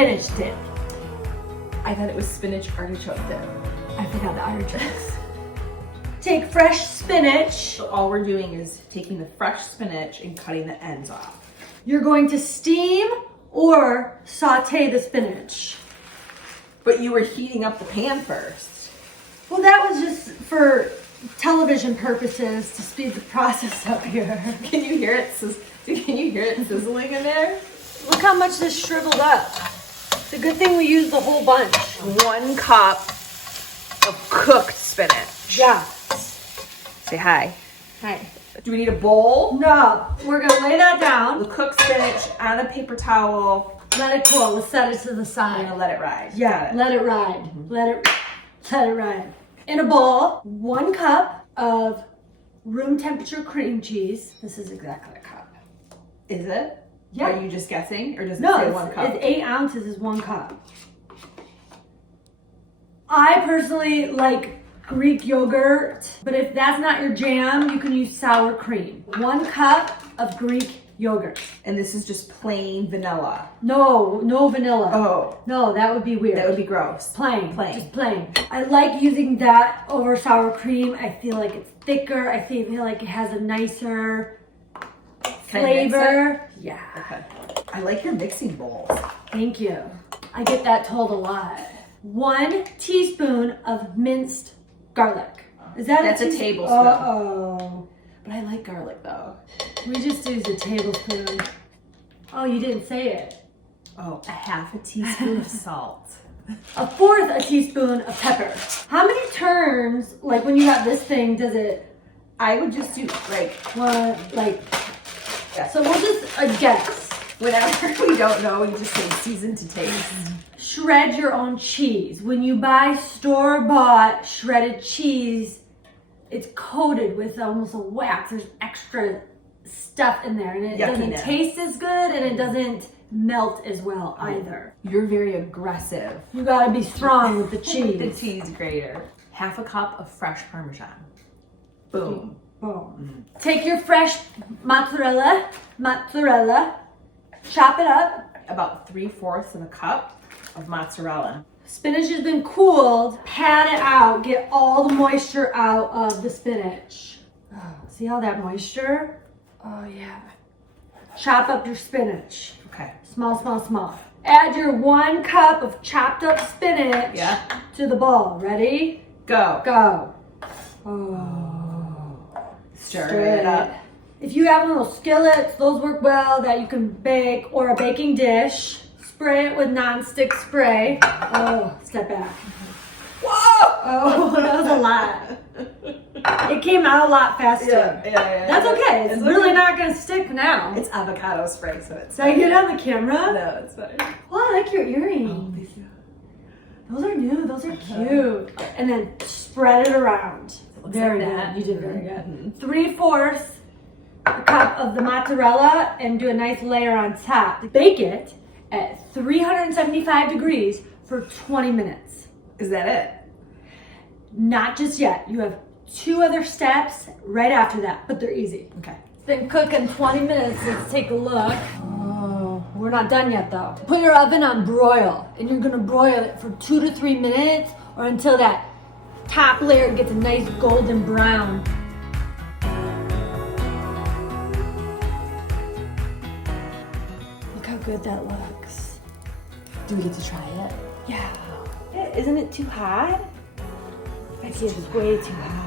spinach dip. I thought it was spinach artichoke dip. I forgot the artichokes. Take fresh spinach. So all we're doing is taking the fresh spinach and cutting the ends off. You're going to steam or saute the spinach. But you were heating up the pan first. Well, that was just for television purposes to speed the process up here. Can you hear it? Can you hear it sizzling in there? Look how much this shriveled up. It's a good thing we used the whole bunch. 1 cup of cooked spinach. Yeah. Say hi. Hi. Do we need a bowl? No, we're gonna lay that down. The cooked spinach on a paper towel. Let it cool. Let's set it to the I'm side. gonna let it ride. Yeah, let it ride. Let it ride. In a bowl, 1 cup of room temperature cream cheese. This is exactly a cup. Is it? Yeah. Are you just guessing, or does it No, say it's, 1 cup? it's 8 ounces is 1 cup. I personally like Greek yogurt, but if that's not your jam, you can use sour cream. 1 cup of Greek yogurt. And this is just plain vanilla. No vanilla. Oh, No, that would be weird. that would be gross. Plain. Plain. Just plain. I like using that over sour cream. I feel like it's thicker. I feel like it has a nicer Can I mix flavor. Yeah. Okay. I like your mixing bowls. Thank you. I get that told a lot. 1 teaspoon of minced garlic. Is that That's a teaspoon? tablespoon. Uh-oh. But I like garlic though. We just used a tablespoon. Oh, you didn't say it. Oh, a 1/2 teaspoon of salt. 1/4 teaspoon of pepper. How many turns, like when you got this thing, does it, I would just do like, yeah. so we'll just guess. Whenever we don't know, we just say season to taste. Shred your own cheese. When you buy store-bought shredded cheese, it's coated with almost a wax. There's extra stuff in there, and it doesn't Yuckiness. taste as good, and it doesn't melt as well either. You're very aggressive. You gotta be strong with the The cheese. cheese grater. 1/2 cup of fresh parmesan. Boom. Boom. Take your fresh mozzarella, chop it up. About 3/4 of a cup of mozzarella. Spinach has been cooled. Pat it out. Get all the moisture out of the spinach. Oh, see all that moisture? Oh yeah. Chop up your spinach. Okay. Small. Add your 1 cup of chopped up spinach to the bowl. Ready? Go. Go. Oh. Stir it up. If you have little skillets, those work well that you can bake, or a baking dish. Spray it with non-stick spray. Oh, step back. Whoa! Oh, that was a lot. It came out a lot faster. Yeah. That's okay. It's really not gonna stick now. It's avocado spray, so it's Did I get it on the camera? No, it's fine. Oh, I like your earrings. Those are new. Those are cute. And then spread it around. Very like good. that. You did very good. 3/4 a cup of the mozzarella, and do a nice layer on top. Bake it at 375 degrees for 20 minutes. Is that it? Not just yet. You have 2 other steps right after that, but they're easy. Okay. It's been cooking 20 minutes. Let's take a look. Oh, we're not done yet though. Put your oven on broil, and you're gonna broil it for 2 to 3 minutes, or until that top layer gets a nice golden brown. Look how good that looks. Do we get to try it? Yeah. Isn't it too hot? I see it's way too hot.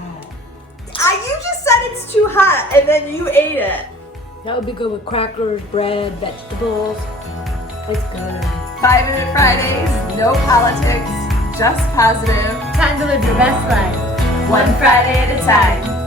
You just said it's too hot, and then you ate it. That would be good with crackers, bread, vegetables. It's good. 5-Minute Fridays, no politics, just positive. Time to live your best life. One Friday at a time.